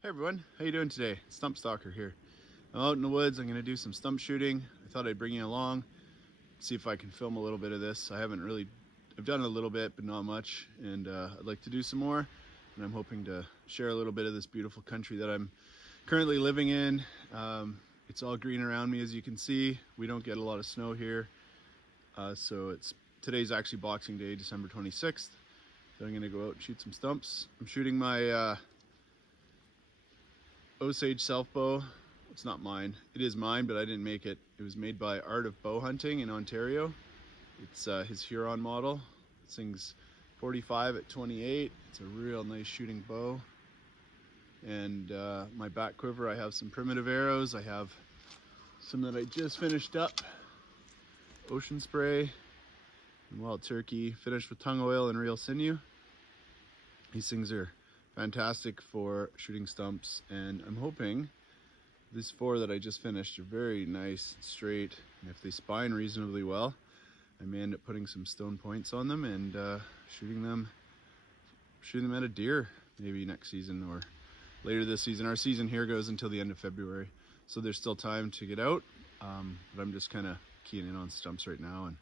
Hey everyone, how you doing today? Stump Stalker here. I'm out in the woods. I'm going to do some stump shooting. I thought I'd bring you along, see if I can film a little bit of this. I've done a little bit, but not much, and I'd like to do some more. And I'm hoping to share a little bit of this beautiful country that I'm currently living in. It's all green around me, as you can see. We don't get a lot of snow here, today's actually Boxing Day, December 26th. So I'm going to go out and shoot some stumps. I'm shooting my Osage self bow. It's not mine. It is mine, but I didn't make it. It was made by Art of Bow Hunting in Ontario. It's his Huron model. This thing's 45 at 28. It's a real nice shooting bow. And my back quiver, I have some primitive arrows. I have some that I just finished up. Ocean spray and wild turkey, finished with tongue oil and real sinew. These things are fantastic for shooting stumps, and I'm hoping these four that I just finished are very nice and straight, and if they spine reasonably well, I may end up putting some stone points on them and shooting them at a deer maybe next season or later this season. Our season here goes until the end of February, so there's still time to get out, but I'm just kind of keying in on stumps right now and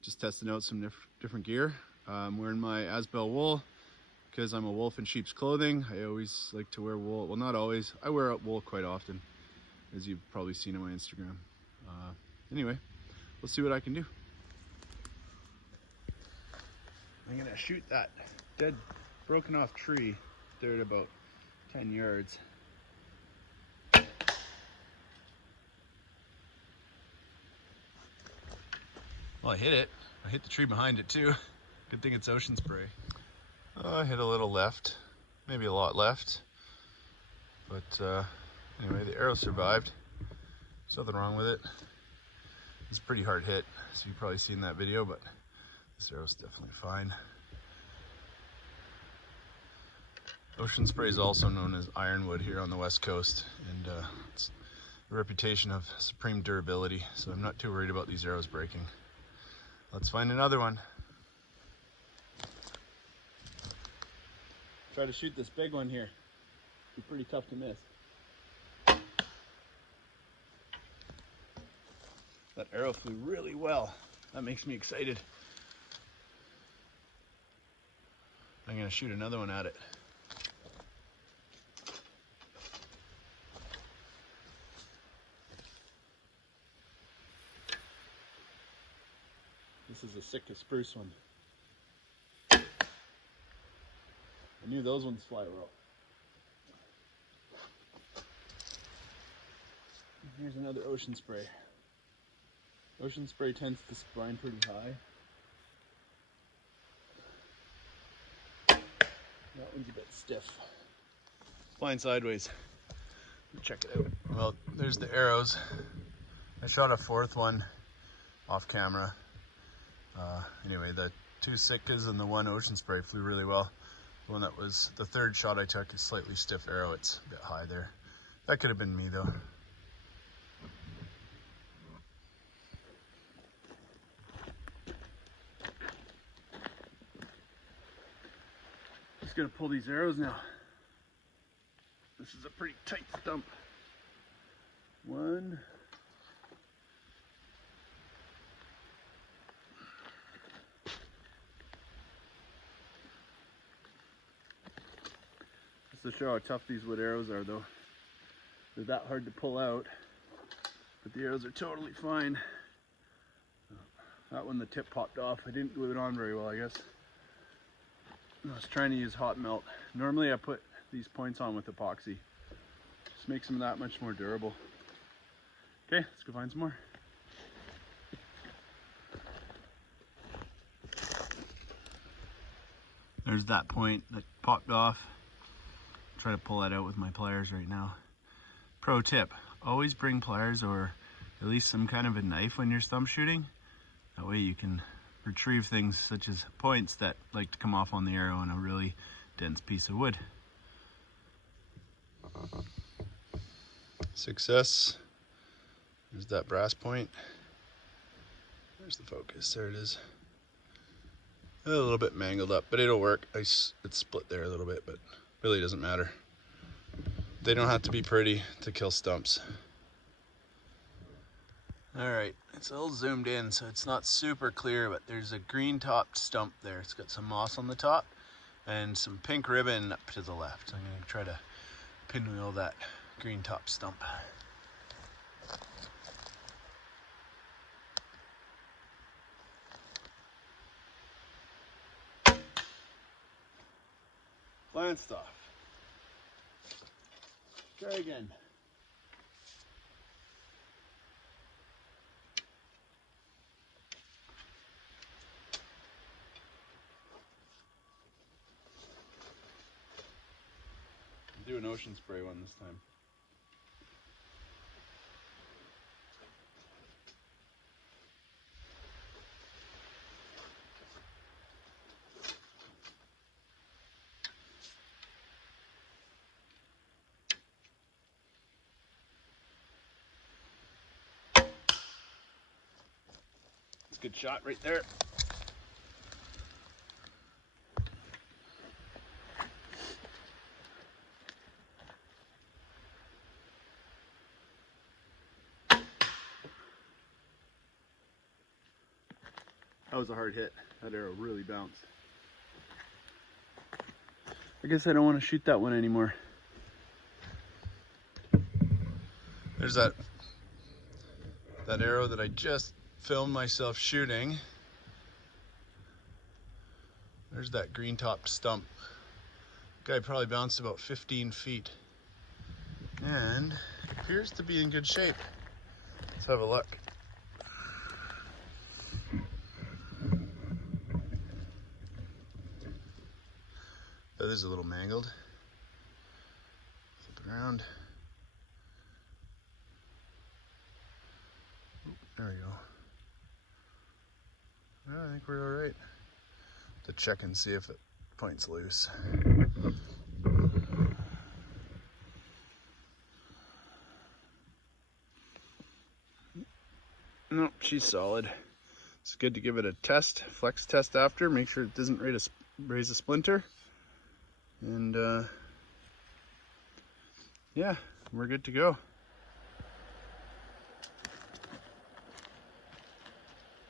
just testing out some different gear. I'm wearing my Asbel wool because I'm a wolf in sheep's clothing. I always like to wear wool. Well, not always. I wear wool quite often, as you've probably seen on my Instagram. Anyway, let's see what I can do. I'm gonna shoot that dead, broken off tree there at about 10 yards. Well, I hit it. I hit the tree behind it too. Good thing it's ocean spray. I hit a little left, maybe a lot left, but anyway, the arrow survived. There's nothing wrong with it. It's a pretty hard hit, so you've probably seen that video, but this arrow's definitely fine. Ocean spray is also known as ironwood here on the west coast, and it's a reputation of supreme durability, so I'm not too worried about these arrows breaking. Let's find another one. Try to shoot this big one here. Be pretty tough to miss. That arrow flew really well. That makes me excited. I'm gonna shoot another one at it. This is a Sitka spruce one. I knew those ones fly well. Here's another ocean spray. Ocean spray tends to spine pretty high. That one's a bit stiff. Flying sideways. Check it out. Well, there's the arrows. I shot a fourth one off camera. Anyway, the two Sitkas and the one ocean spray flew really well. The one that was the third shot I took is slightly stiff arrow. It's a bit high there. That could have been me though. Just gonna pull these arrows now. This is a pretty tight stump. One. To show how tough these wood arrows are though. They're that hard to pull out, but the arrows are totally fine. That one, the tip popped off. I didn't glue it on very well, I guess. I was trying to use hot melt. Normally I put these points on with epoxy. Just makes them that much more durable. Okay, let's go find some more. There's that point that popped off. Try to pull that out with my pliers right now. Pro tip, always bring pliers or at least some kind of a knife when you're stump shooting. That way you can retrieve things such as points that like to come off on the arrow on a really dense piece of wood. Success. There's that brass point. There's the focus, there it is. A little bit mangled up, but it'll work. It's split there a little bit, but really doesn't matter. they don't have to be pretty to kill stumps. All right, it's a little zoomed in, so it's not super clear, but there's a green-topped stump there. It's got some moss on the top and some pink ribbon up to the left. I'm gonna try to pinwheel that green-topped stump. Glanced off. Try again. Do an ocean spray one this time. It's a good shot right there. That was a hard hit. That arrow really bounced. I guess I don't want to shoot that one anymore. There's that arrow that I just filmed myself shooting. There's that green-topped stump. Guy probably bounced about 15 feet. And appears to be in good shape. Let's have a look. Oh, this is a little mangled. Flip it around. There we go. Well, I think we're all right. To check and see if it points loose. Nope, she's solid. It's good to give it a test, flex test after, make sure it doesn't raise a splinter. And yeah, we're good to go.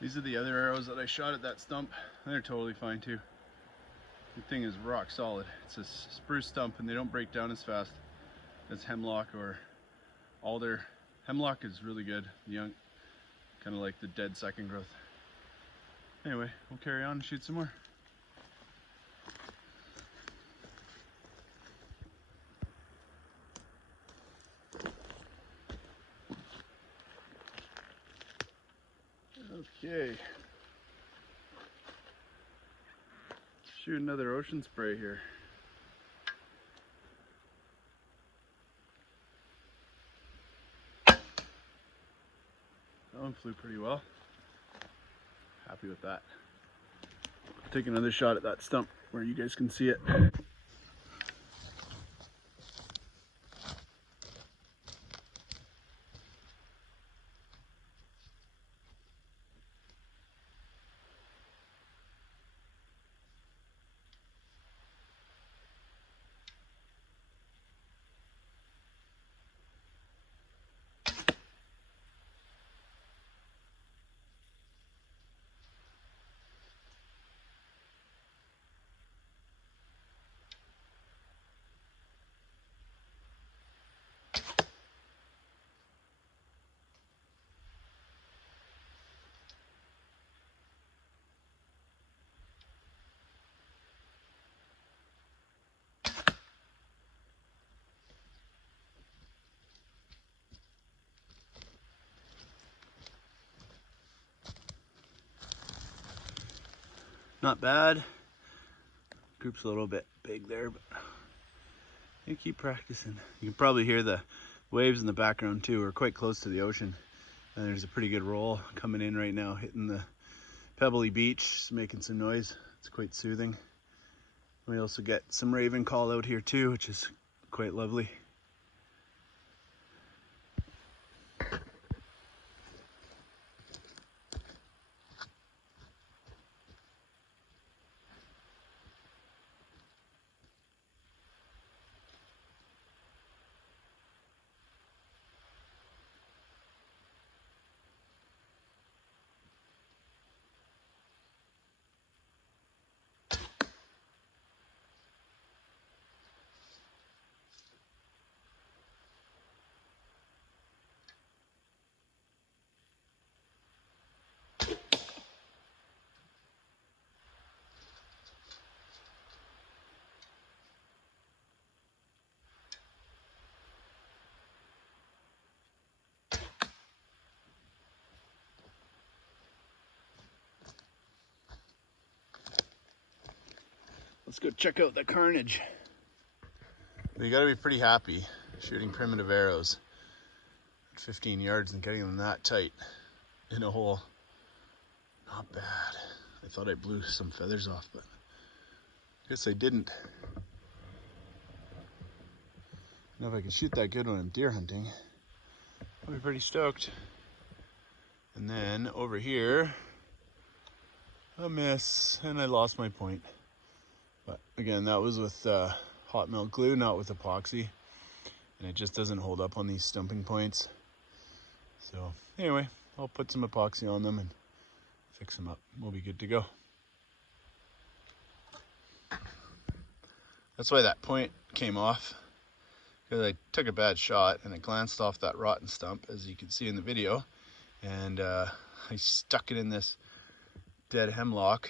These are the other arrows that I shot at that stump. They're totally fine too. The thing is rock solid. It's a spruce stump and they don't break down as fast as hemlock or alder. Hemlock is really good, young, kind of like the dead second growth. Anyway, we'll carry on and shoot some more. Okay. Shoot another ocean spray here. That one flew pretty well. Happy with that. Take another shot at that stump where you guys can see it. Not bad. Group's a little bit big there, but you keep practicing. You can probably hear the waves in the background too. We're quite close to the ocean. And there's a pretty good roll coming in right now, hitting the pebbly beach, it's making some noise. It's quite soothing. We also get some raven call out here too, which is quite lovely. Let's go check out the carnage. You gotta be pretty happy shooting primitive arrows at 15 yards and getting them that tight in a hole. Not bad. I thought I blew some feathers off, but I guess I didn't. Now if I can shoot that good when I'm deer hunting, I'll be pretty stoked. And then over here, a miss, and I lost my point. But again, that was with hot melt glue, not with epoxy. And it just doesn't hold up on these stumping points. So anyway, I'll put some epoxy on them and fix them up. We'll be good to go. That's why that point came off, because I took a bad shot and it glanced off that rotten stump, as you can see in the video. And I stuck it in this dead hemlock,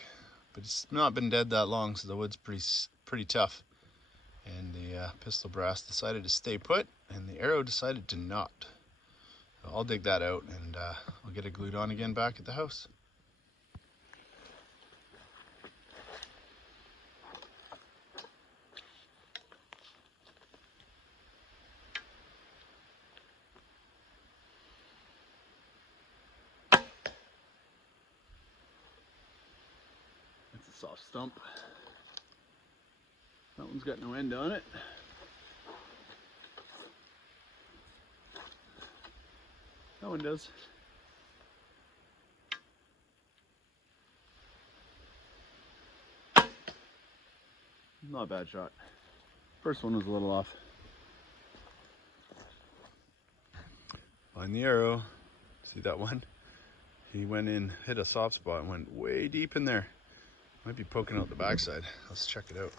but it's not been dead that long, so the wood's pretty tough. And the pistol brass decided to stay put, and the arrow decided to not. So I'll dig that out, and I'll get it glued on again back at the house. That's a soft stump. That one's got no end on it. That one does. Not a bad shot. First one was a little off. Find the arrow. See that one? He went in, hit a soft spot and went way deep in there. Might be poking out the backside. Let's check it out.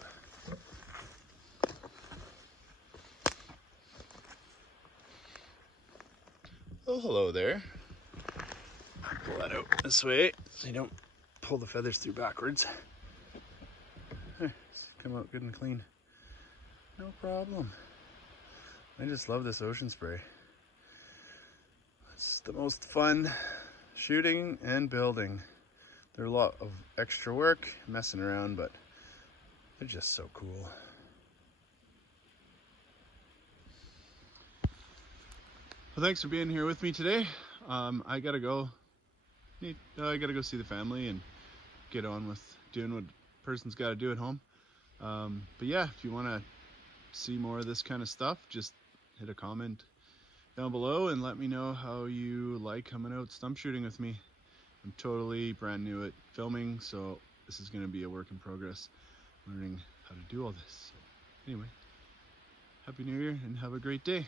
Oh, hello there. Pull that out this way so you don't pull the feathers through backwards. There, it's come out good and clean. No problem. I just love this ocean spray. It's the most fun shooting and building. They're a lot of extra work, messing around, but they're just so cool. Well, thanks for being here with me today. I gotta go. I gotta go see the family and get on with doing what a person's got to do at home. But yeah, if you want to see more of this kind of stuff, just hit a comment down below and let me know how you like coming out stump shooting with me. I'm totally brand new at filming, so this is going to be a work in progress, learning how to do all this. So anyway, Happy New Year and have a great day.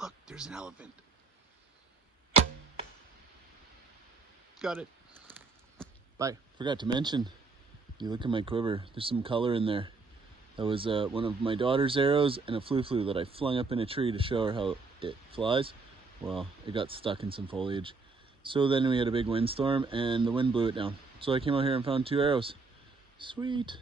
Look, there's an elephant. Got it. Bye. Forgot to mention, you look at my quiver, there's some color in there. That was one of my daughter's arrows and a flu that I flung up in a tree to show her how it flies. Well, it got stuck in some foliage. So then we had a big windstorm and the wind blew it down. So I came out here and found 2 arrows. Sweet.